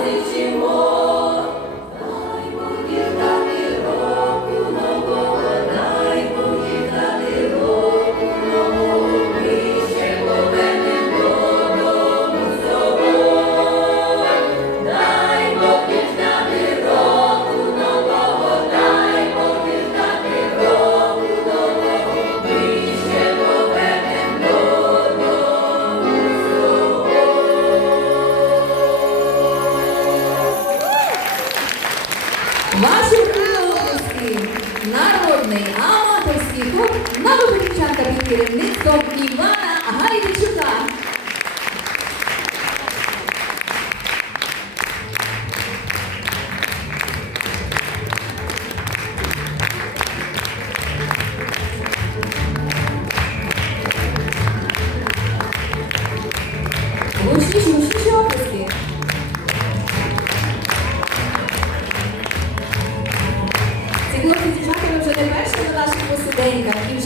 doce de amor. Ваші області народний аматорський хор на Богрівчанка під керівництвом Івана Гайдичука. Гучніше, гучніше. Bilo se izvinjate nam že ne prejšnjega našega posedenka, ki že